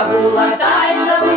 забула, та й забула.